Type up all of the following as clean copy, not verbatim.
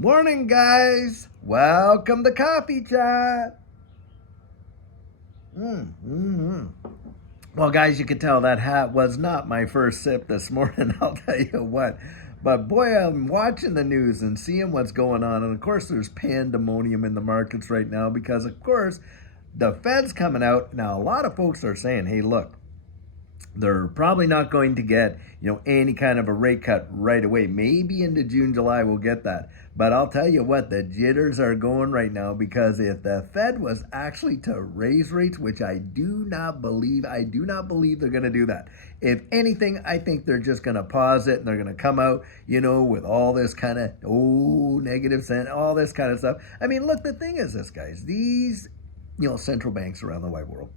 Morning, guys. Welcome to Coffee Chat. Mm. Well, guys, you can tell that hat was not my first sip this morning, I'll tell you what. But boy, I'm watching the news and seeing what's going on. And of course, there's pandemonium in the markets right now because, of course, the Fed's coming out. Now, a lot of folks are saying, hey, look, they're probably not going to get, any kind of a rate cut right away. Maybe into June, July we'll get that. But I'll tell you what, the jitters are going right now because if the Fed was actually to raise rates, which I do not believe they're going to do that. If anything, I think they're just going to pause it and they're going to come out, with all this kind of, negative cent, all this kind of stuff. I mean, look, the thing is this, guys, these, central banks around the wide world,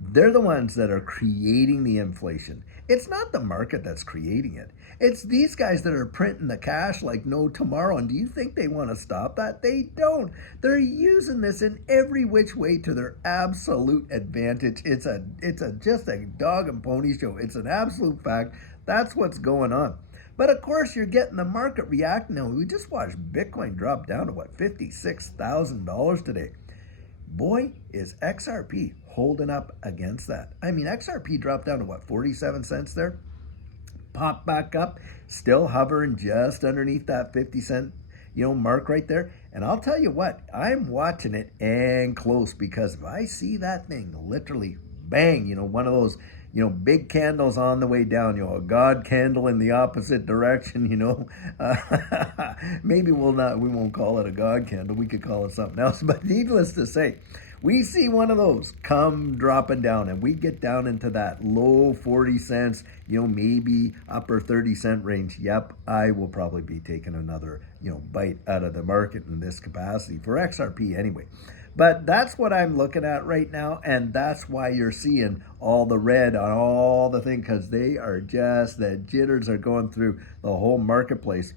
they're the ones that are creating the inflation. It's not the market that's creating it. It's these guys that are printing the cash like no tomorrow. And do you think they want to stop that? They don't. They're using this in every which way to their absolute advantage. It's just a dog and pony show. It's an absolute fact. That's what's going on. But of course, you're getting the market reacting now. We just watched Bitcoin drop down to $56,000 today. Boy, is XRP holding up against that. I mean, XRP dropped down to 47 cents there? Popped back up, still hovering just underneath that 50 cent, mark right there. And I'll tell you what, I'm watching it and close because if I see that thing literally bang, one of those, big candles on the way down, a God candle in the opposite direction, maybe we won't call it a God candle. We could call it something else. But needless to say, we see one of those come dropping down and we get down into that low 40 cents, maybe upper 30-cent range. Yep, I will probably be taking another, bite out of the market in this capacity for XRP anyway. But that's what I'm looking at right now, and that's why you're seeing all the red on all the thing, because the jitters are going through the whole marketplace.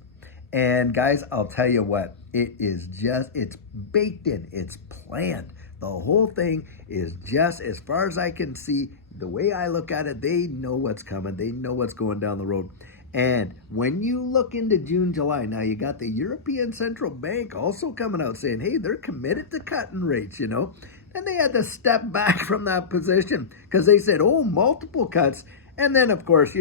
And guys, I'll tell you what, it's baked in, it's planned. The whole thing is just, as far as I can see, the way I look at it, they know what's coming. They know what's going down the road. And when you look into June, July, now you got the European Central Bank also coming out saying, hey, they're committed to cutting rates, And they had to step back from that position because they said, multiple cuts. And then, of course,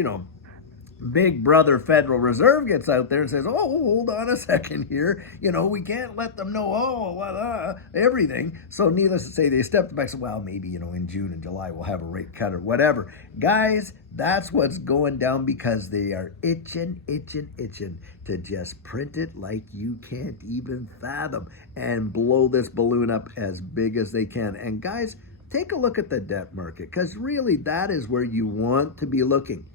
Big Brother Federal Reserve gets out there and says, hold on a second here. We can't let them know, everything. So needless to say, they stepped back and said, well, maybe, in June and July we'll have a rate cut or whatever. Guys, that's what's going down because they are itching to just print it like you can't even fathom and blow this balloon up as big as they can. And guys, take a look at the debt market because really that is where you want to be looking.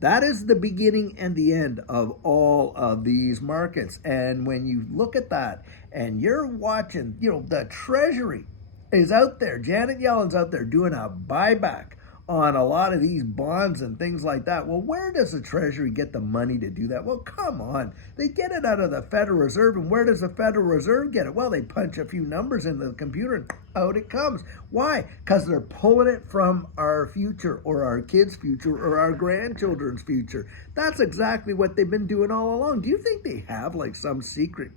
That is the beginning and the end of all of these markets. And when you look at that and you're watching, the Treasury is out there. Janet Yellen's out there doing a buyback on a lot of these bonds and things like that. Well, where does the Treasury get the money to do that? Well, come on. They get it out of the Federal Reserve. And where does the Federal Reserve get it? Well, they punch a few numbers into the computer and out it comes. Why? Because they're pulling it from our future or our kids' future or our grandchildren's future. That's exactly what they've been doing all along. Do you think they have like some secret,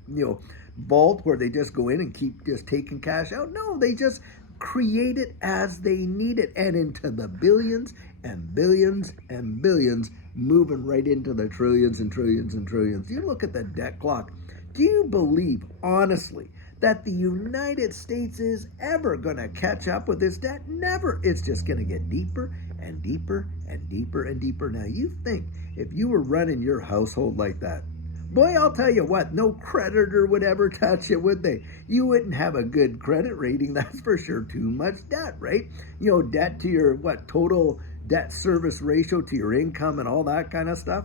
vault where they just go in and keep just taking cash out? No, they just create it as they need it and into the billions and billions and billions, moving right into the trillions and trillions and trillions. You look at the debt clock. Do you believe, honestly, that the United States is ever going to catch up with this debt? Never. It's just going to get deeper and deeper and deeper and deeper. Now, you think if you were running your household like that, boy, I'll tell you what, no creditor would ever touch it, would they? You wouldn't have a good credit rating, that's for sure. Too much debt, right? Debt to your, total debt service ratio to your income and all that kind of stuff.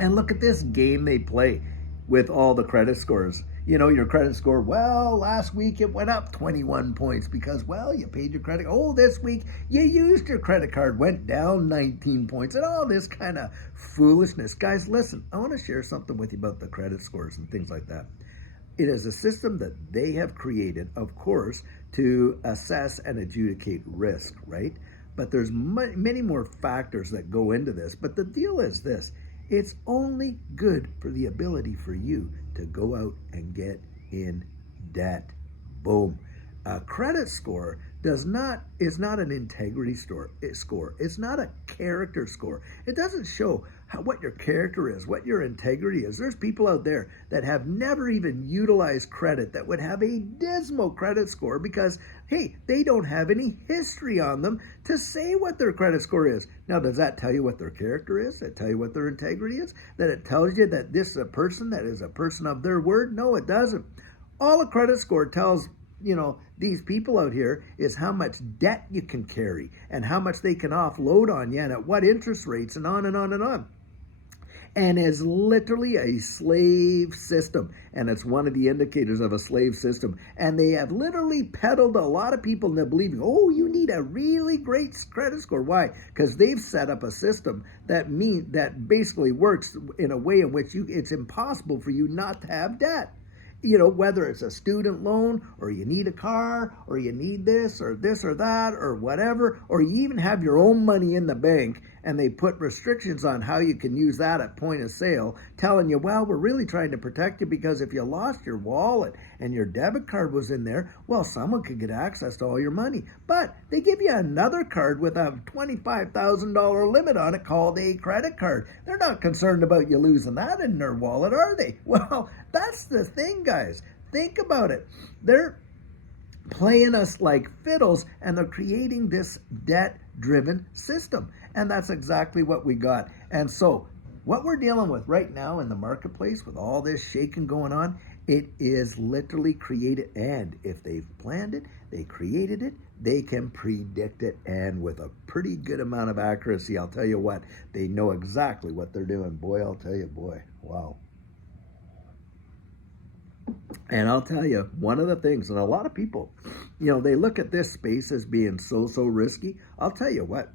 And look at this game they play with all the credit scores. Your credit score, well, last week it went up 21 points because, well, you paid your credit. This week you used your credit card, went down 19 points and all this kind of foolishness. Guys, listen, I want to share something with you about the credit scores and things like that. It is a system that they have created, of course, to assess and adjudicate risk, right? But there's many more factors that go into this. But the deal is this. It's only good for the ability for you to go out and get in debt. Boom. A credit score is not an integrity score. It's not a character score. It doesn't show what your character is, what your integrity is. There's people out there that have never even utilized credit that would have a dismal credit score because, hey, they don't have any history on them to say what their credit score is. Now, does that tell you what their character is? Does it tell you what their integrity is? That it tells you that this is a person that is a person of their word? No, it doesn't. All a credit score tells these people out here is how much debt you can carry and how much they can offload on you and at what interest rates and on and on and on. And is literally a slave system. And it's one of the indicators of a slave system. And they have literally peddled a lot of people into believing, oh, you need a really great credit score. Why? Because they've set up a system that basically works in a way in which it's impossible for you not to have debt. Whether it's a student loan or you need a car or you need this or that or whatever, or you even have your own money in the bank and they put restrictions on how you can use that at point of sale, telling you, well, we're really trying to protect you because if you lost your wallet and your debit card was in there, well, someone could get access to all your money. But they give you another card with a $25,000 limit on it called a credit card. They're not concerned about you losing that in their wallet, are they? Well, that's the thing, guys. Think about it. They're playing us like fiddles and they're creating this debt-driven system. And that's exactly what we got. And so what we're dealing with right now in the marketplace with all this shaking going on, it is literally created. And if they've planned it, they created it, they can predict it. And with a pretty good amount of accuracy, I'll tell you what, they know exactly what they're doing. Boy, I'll tell you, boy, wow. And I'll tell you, one of the things, and a lot of people, they look at this space as being so risky. I'll tell you what,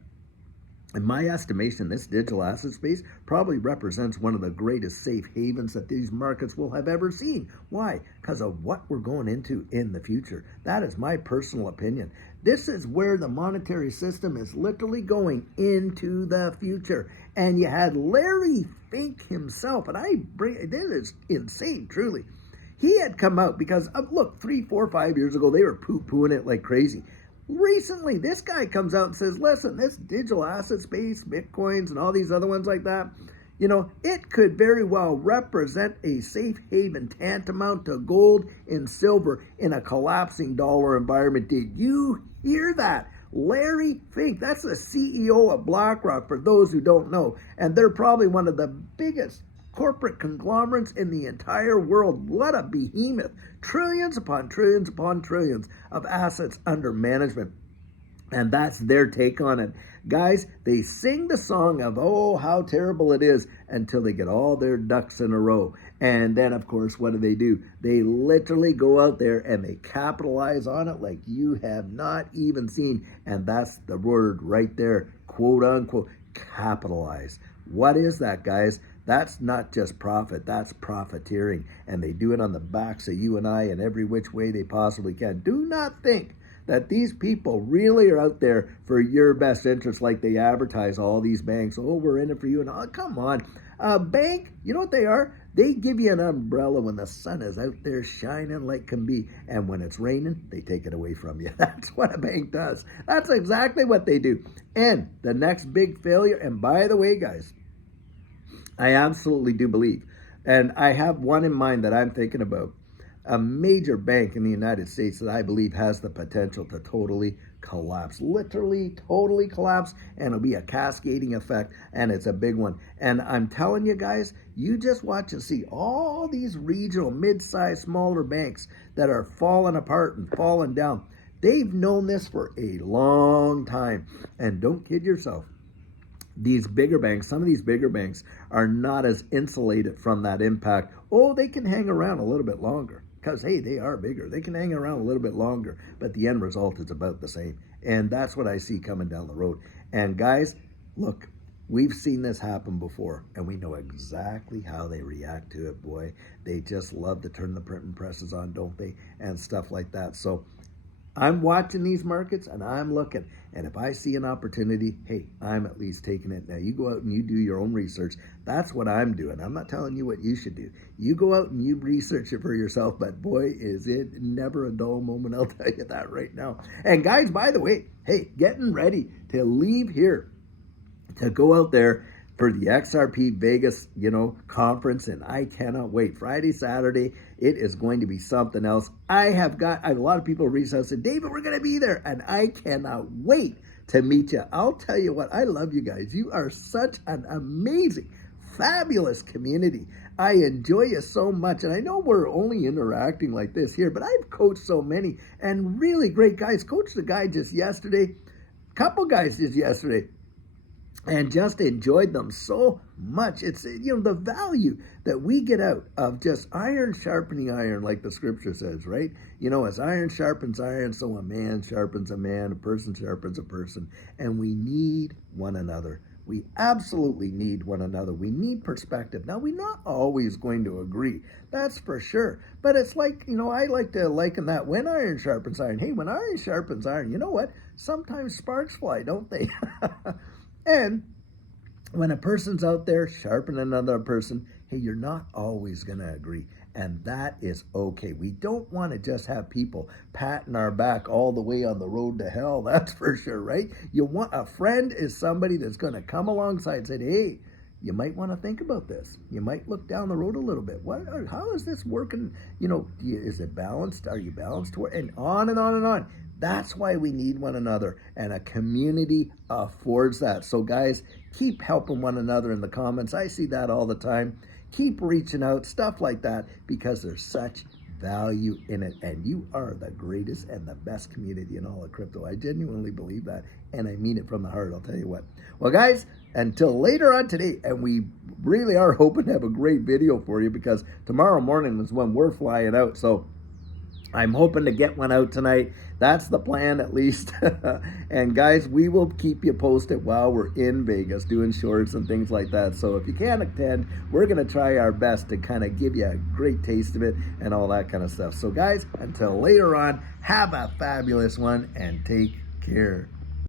in my estimation, this digital asset space probably represents one of the greatest safe havens that these markets will have ever seen. Why? Because of what we're going into in the future. That is my personal opinion. This is where the monetary system is literally going into the future. And you had Larry Fink himself, and it is insane, truly. He had come out because, look, 3, 4, 5 years ago, they were poo-pooing it like crazy. Recently, this guy comes out and says, listen, this digital asset space, Bitcoins and all these other ones like that, it could very well represent a safe haven tantamount to gold and silver in a collapsing dollar environment. Did you hear that? Larry Fink, that's the CEO of BlackRock, for those who don't know. And they're probably one of the biggest corporate conglomerates in the entire world. What a behemoth. Trillions upon trillions upon trillions of assets under management. And that's their take on it. Guys, they sing the song of, oh, how terrible it is until they get all their ducks in a row. And then, of course, what do? They literally go out there and they capitalize on it like you have not even seen. And that's the word right there, quote unquote, capitalize. What is that, guys? That's not just profit, that's profiteering. And they do it on the backs of you and I in every which way they possibly can. Do not think that these people really are out there for your best interest like they advertise all these banks. Oh, we're in it for you. And oh, come on. A bank, you know what they are? They give you an umbrella when the sun is out there shining like can be. And when it's raining, they take it away from you. That's what a bank does. That's exactly what they do. And the next big failure, and by the way, guys, I absolutely do believe, and I have one in mind that I'm thinking about, a major bank in the United States that I believe has the potential to totally collapse, literally totally collapse, and it'll be a cascading effect, and it's a big one. And I'm telling you guys, you just watch and see all these regional, mid-sized, smaller banks that are falling apart and falling down. They've known this for a long time, and don't kid yourself. These bigger banks, some of these bigger banks are not as insulated from that impact. Oh, they can hang around a little bit longer because, hey, they are bigger. They can hang around a little bit longer, but the end result is about the same. And that's what I see coming down the road. And guys, look, we've seen this happen before, and we know exactly how they react to it, boy. They just love to turn the printing presses on, don't they? And stuff like that. So I'm watching these markets and I'm looking. And if I see an opportunity, hey, I'm at least taking it. Now you go out and you do your own research. That's what I'm doing. I'm not telling you what you should do. You go out and you research it for yourself, but boy, is it never a dull moment. I'll tell you that right now. And guys, by the way, hey, getting ready to leave here to go out there for the XRP Vegas, conference, and I cannot wait. Friday, Saturday, it is going to be something else. I have a lot of people reached out and said, David, we're going to be there, and I cannot wait to meet you. I'll tell you what, I love you guys. You are such an amazing, fabulous community. I enjoy you so much, and I know we're only interacting like this here, but I've coached so many, and really great guys. Coached a guy just yesterday, couple guys just yesterday, and just enjoyed them so much. It's, the value that we get out of just iron sharpening iron, like the scripture says, right? As iron sharpens iron, so a man sharpens a man, a person sharpens a person, and we need one another. We absolutely need one another. We need perspective. Now, we're not always going to agree. That's for sure. But it's like, I like to liken that when iron sharpens iron. Hey, when iron sharpens iron, you know what? Sometimes sparks fly, don't they? And when a person's out there sharpening another person, hey, you're not always going to agree. And that is okay. We don't want to just have people patting our back all the way on the road to hell. That's for sure, right? You want a friend is somebody that's going to come alongside and say, hey, you might want to think about this. You might look down the road a little bit. How is this working? Is it balanced? Are you balanced? And on and on and on. That's why we need one another, and a community affords that. So guys, keep helping one another in the comments. I see that all the time. Keep reaching out, stuff like that, because there's such value in it, and you are the greatest and the best community in all of crypto. I genuinely believe that, and I mean it from the heart. I'll tell you what. Well, guys, until later on today, and we really are hoping to have a great video for you, because tomorrow morning is when we're flying out, so I'm hoping to get one out tonight. That's the plan, at least. And guys, we will keep you posted while we're in Vegas doing shorts and things like that. So if you can't attend, we're going to try our best to kind of give you a great taste of it and all that kind of stuff. So guys, until later on, have a fabulous one and take care.